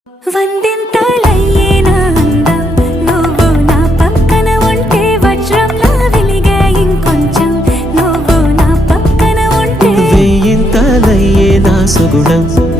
వందింతలయ్యేనా అందం నువ్వు నా పక్కన ఉంటే వజ్రంలా వెలిగే ఇంకొంచెం నువ్వు నా పక్కన ఉంటే వేయింతలయ్యేనా సుగుణం